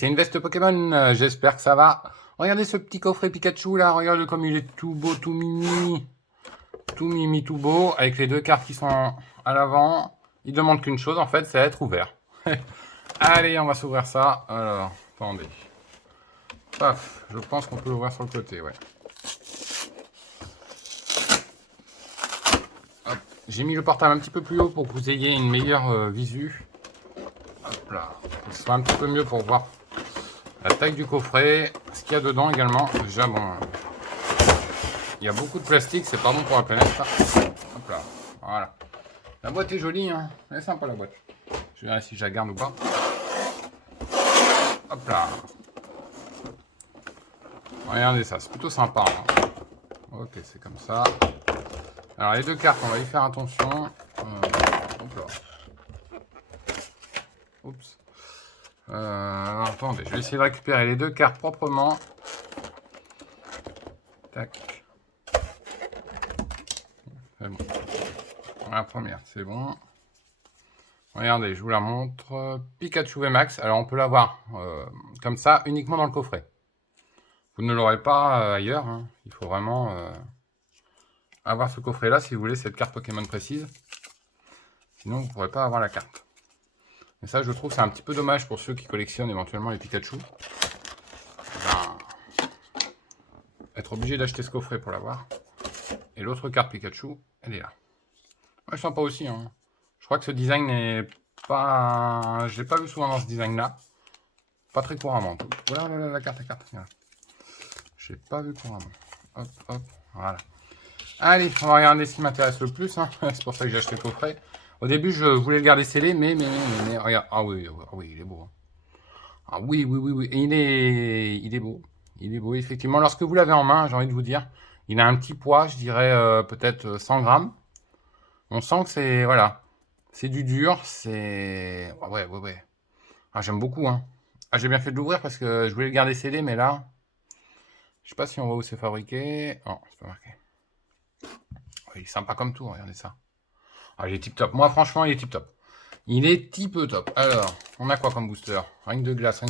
c'est une veste Pokémon, j'espère que ça va. Regardez ce petit coffret Pikachu là, regarde comme il est tout beau, tout mimi. Tout mimi, tout beau, avec les deux cartes qui sont à l'avant. Il demande qu'une chose en fait, c'est être ouvert. Allez, on va s'ouvrir ça. Alors, attendez. Paf, je pense qu'on peut l'ouvrir sur le côté, ouais. J'ai mis le portable un petit peu plus haut pour que vous ayez une meilleure visu. Hop là, que ce soit un petit peu mieux pour voir la taille du coffret, ce qu'il y a dedans également. Déjà, bon, il y a beaucoup de plastique, c'est pas bon pour la planète, ça. Hop là, voilà. La boîte est jolie, hein. Elle est sympa la boîte. Je verrai si je la garde ou pas. Hop là. Regardez ça, c'est plutôt sympa. Hein. Ok, c'est comme ça. Alors les deux cartes, on va y faire attention. Hop là. Oups. Alors, attendez, je vais essayer de récupérer les deux cartes proprement. Tac. C'est bon. La première, c'est bon. Regardez, je vous la montre. Pikachu VMAX. Alors on peut l'avoir comme ça uniquement dans le coffret. Vous ne l'aurez pas ailleurs. Hein. Il faut vraiment avoir ce coffret-là si vous voulez cette carte Pokémon précise. Sinon, vous ne pourrez pas avoir la carte. Et ça, je trouve, c'est un petit peu dommage pour ceux qui collectionnent éventuellement les Pikachu. Ben, être obligé d'acheter ce coffret pour l'avoir. Et l'autre carte Pikachu, elle est là. Ouais, sympa aussi. Hein. Je crois que ce design n'est pas... Je l'ai pas vu souvent dans ce design-là. Pas très couramment. Voilà la carte, Voilà. Je l'ai pas vu couramment. Hop, hop, voilà. Allez, on va regarder ce qui m'intéresse le plus. Hein. C'est pour ça que j'ai acheté le coffret. Au début, je voulais le garder scellé, mais regarde. Ah oui, il est beau. Hein. Ah oui. Et il est beau. Il est beau, effectivement. Lorsque vous l'avez en main, j'ai envie de vous dire, il a un petit poids, je dirais peut-être 100 grammes. On sent que c'est, voilà, c'est du dur, c'est... Ouais. Ah, j'aime beaucoup, hein. Ah, j'ai bien fait de l'ouvrir parce que je voulais le garder scellé, mais là, je sais pas si on voit où c'est fabriqué. Non, c'est pas marqué. Il est sympa comme tout, regardez ça. Ah, il est tip top. Moi, franchement, il est tip top. Il est tip top. Alors, on a quoi comme booster? Ring de glace,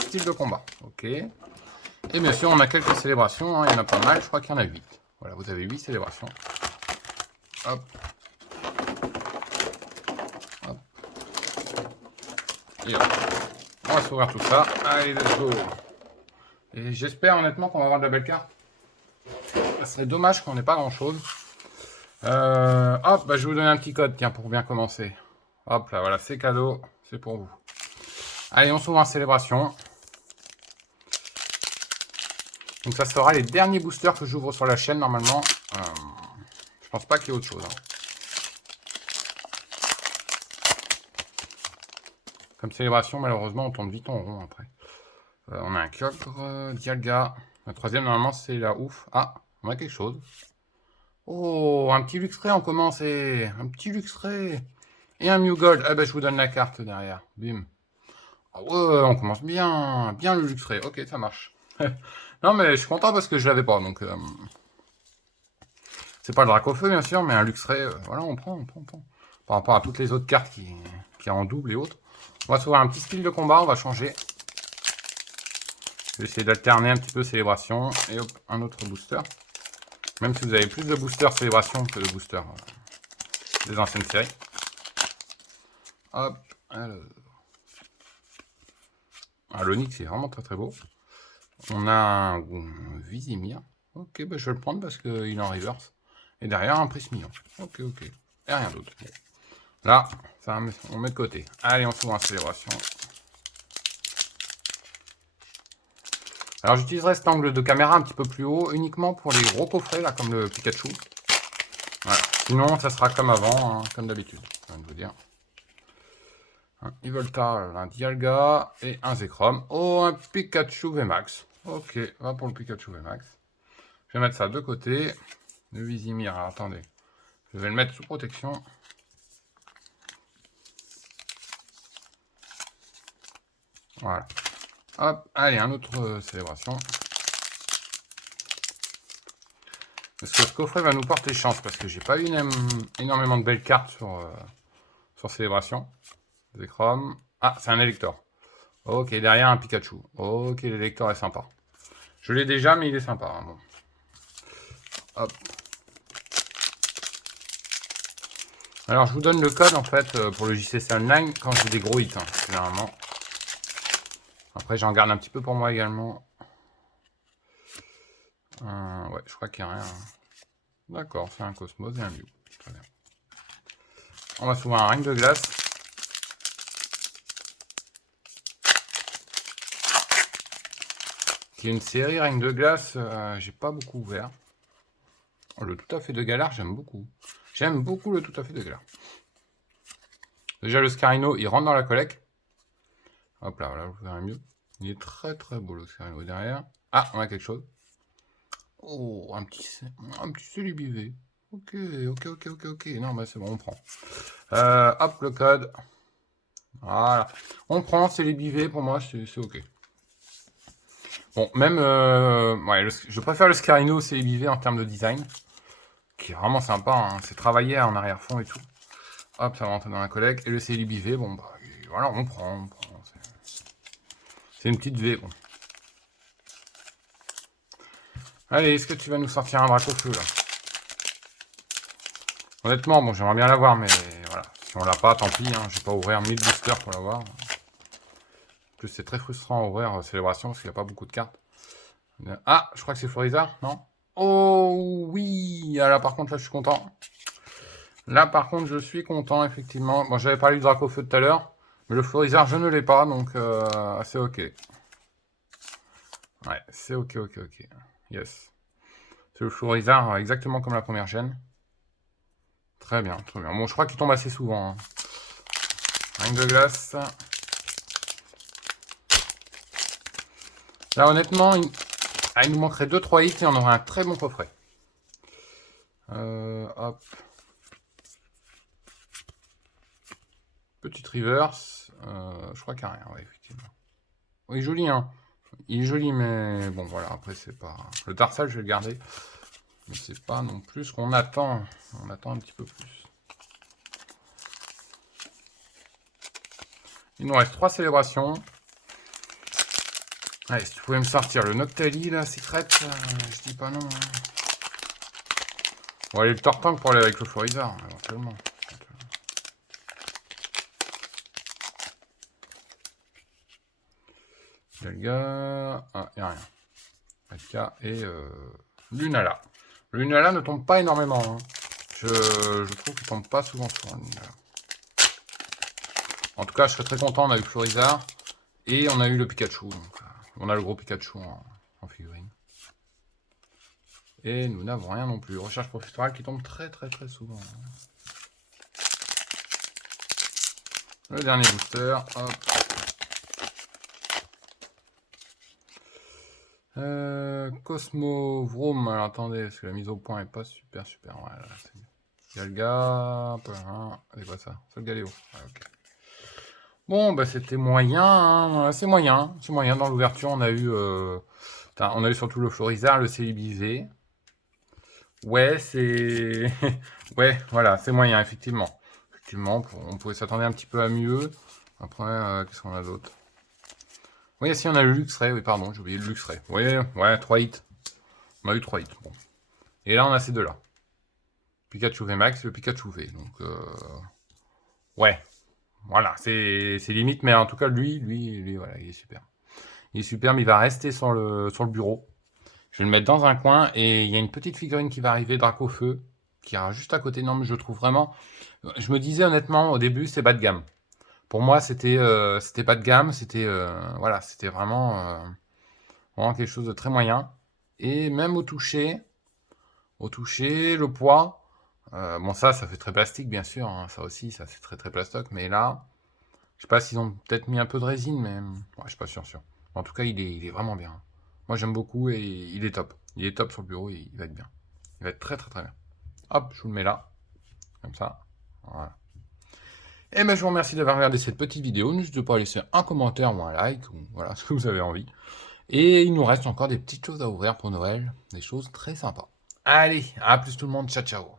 style de combat. Ok. Et bien sûr, on a quelques célébrations. Hein. Il y en a pas mal. Je crois qu'il y en a 8. Voilà, vous avez 8 célébrations. Hop. Hop. Et hop. On va s'ouvrir tout ça. Allez, let's go. Et j'espère honnêtement qu'on va avoir de la belle carte. Ça serait dommage qu'on n'ait pas grand chose. Hop, bah, je vais vous donner un petit code, tiens, pour bien commencer. Hop là, voilà, c'est cadeau, c'est pour vous. Allez, on s'ouvre en célébration. Donc ça sera les derniers boosters que j'ouvre sur la chaîne, normalement. Je pense pas qu'il y ait autre chose. Hein. Comme célébration, malheureusement, on tourne vite en rond après. On a un Kyogre, Dialga. La troisième, normalement, c'est la ouf. Ah, on a quelque chose. Oh, un petit Luxray, on commence. Un petit Luxray. Et un Mew Gold. Ah ben, je vous donne la carte derrière. Bim. Ah ouais, on commence bien. Bien le Luxray. Ok, ça marche. Non, mais je suis content parce que je l'avais pas. Donc, c'est pas le Dracofeu, bien sûr, mais un Luxray, voilà, on prend. Par rapport à toutes les autres cartes qui en double et autres. On va se voir un petit style de combat. On va changer. Je vais essayer d'alterner un petit peu célébration. Et hop, un autre booster. Même si vous avez plus de boosters célébration que de boosters des anciennes séries. Hop, alors. Ah, l'Onyx est vraiment très beau. On a un Vizimir. Ok, bah, je vais le prendre parce qu'il est en reverse. Et derrière, un Prismillon. Ok. Et rien d'autre. Bon. Là, ça, on met de côté. Allez, on s'ouvre en célébration. Alors, j'utiliserai cet angle de caméra un petit peu plus haut, uniquement pour les gros coffrets, là, comme le Pikachu. Voilà. Sinon, ça sera comme avant, hein, comme d'habitude, je viens de vous dire. Un Yveltal, un Dialga et un Zekrom. Oh, un Pikachu VMAX. Ok, va pour le Pikachu VMAX. Je vais mettre ça de côté. Le Vizimir, alors attendez. Je vais le mettre sous protection. Voilà. Hop, allez, un autre célébration. Est-ce que ce coffret va nous porter chance? Parce que j'ai pas eu énormément de belles cartes sur célébration. Zekrom. Ah, c'est un Elector. Ok, derrière un Pikachu. Ok, le lecteur est sympa. Je l'ai déjà, mais il est sympa. Hein, bon. Hop. Alors, je vous donne le code, en fait, pour le JCC Online quand j'ai des gros hits, hein, généralement. Après, j'en garde un petit peu pour moi également. Ouais, je crois qu'il n'y a rien. D'accord, c'est un Cosmos et un Mew. Très bien. On va s'ouvrir un ring de glace. Il y a une série ring de glace, j'ai pas beaucoup ouvert. Oh, le tout à fait de galère, j'aime beaucoup. J'aime beaucoup le tout à fait de galère. Déjà, le Scarino, il rentre dans la collecte. Hop là, voilà, vous verrez mieux. Il est très très beau le Scarino derrière. Ah, on a quelque chose. Oh, un petit Célibivé. Ok. Non, bah c'est bon, on prend. Hop, le code. Voilà. On prend Célibivé, pour moi, c'est ok. Bon, même... ouais, je préfère le Scarino au Célibivé en termes de design. Qui est vraiment sympa, hein. C'est travaillé en arrière-fond et tout. Hop, ça va rentrer dans la collecte. Et le Célibivé, bon, bah, voilà, on prend. C'est une petite V, bon. Allez, est-ce que tu vas nous sortir un Dracofeu, là? Honnêtement, bon, j'aimerais bien l'avoir, mais voilà. Si on l'a pas, tant pis, hein. Je vais pas ouvrir 1000 boosters pour l'avoir. En plus, c'est très frustrant à ouvrir Célébration, parce qu'il n'y a pas beaucoup de cartes. Ah, je crois que c'est Florizard, non? Oh, oui! Ah, là, par contre, là, je suis content. Là, par contre, je suis content, effectivement. Bon, j'avais parlé du Dracofeu tout à l'heure. Mais le Florizard, je ne l'ai pas, donc c'est ok. Ouais, c'est ok. Yes. C'est le Florizard exactement comme la première chaîne. Très bien. Bon, je crois qu'il tombe assez souvent. Hein. Ring de glace. Là, honnêtement, il nous manquerait 2-3 hits et on aurait un très bon coffret. Hop. Petite reverse. Je crois qu'il n'y a rien, ouais, effectivement. Oui, joli, hein. Il est joli, mais bon, voilà, après, c'est pas... Le Tarsal, je vais le garder. Mais c'est pas non plus ce qu'on attend. On attend un petit peu plus. Il nous reste 3 célébrations. Allez, si tu pouvais me sortir le Noctali, la Secret, je dis pas non. Hein. On va aller le Tortank pour aller avec le Florizard, éventuellement. Galga. Ah, il n'y a rien. Galga et Lunala. Le Lunala ne tombe pas énormément. Hein. Je trouve qu'il tombe pas souvent sur un Lunala. En tout cas, je serais très content. On a eu le Florizard et on a eu le Pikachu. Donc, on a le gros Pikachu en figurine. Et nous n'avons rien non plus. Recherche professorale qui tombe très souvent. Le dernier booster. Hop. Cosmo Vroom. Alors attendez, parce que la mise au point est pas super. Voilà, c'est bien. Galga. C'est quoi ça? C'est le Galéo. Ouais, ok. Bon, bah c'était moyen. Hein. C'est moyen. Dans l'ouverture, on a eu surtout le Florizard, le Célibivé. Ouais, c'est... ouais, voilà, c'est moyen, effectivement. On pouvait s'attendre un petit peu à mieux. Après, qu'est-ce qu'on a d'autre? Oui, si on a le Luxray, oui, pardon, j'ai oublié le Luxray. Oui, ouais, 3 hits. On a eu 3 hits, bon. Et là, on a ces deux-là. Pikachu VMAX et le Pikachu V, donc... ouais, voilà, c'est limite, mais en tout cas, lui, voilà, il est super. Il est super, mais il va rester sur le bureau. Je vais le mettre dans un coin, et il y a une petite figurine qui va arriver, Dracofeu, qui ira juste à côté. Non, mais je trouve vraiment... Je me disais honnêtement, au début, c'est bas de gamme. Pour moi, c'était pas de gamme, c'était voilà, c'était vraiment quelque chose de très moyen. Et même au toucher, le poids, bon ça fait très plastique bien sûr, hein, ça aussi, ça c'est très plastoc. Mais là, je sais pas s'ils ont peut-être mis un peu de résine, mais ouais, je suis pas sûr. En tout cas, il est vraiment bien. Moi, j'aime beaucoup et il est top. Il est top sur le bureau, il va être bien. Il va être très bien. Hop, je vous le mets là, comme ça. Voilà. Et ben, je vous remercie d'avoir regardé cette petite vidéo. N'hésitez pas à laisser un commentaire ou un like, ou voilà, ce que vous avez envie. Et il nous reste encore des petites choses à ouvrir pour Noël, des choses très sympas. Allez, à plus tout le monde, ciao ciao.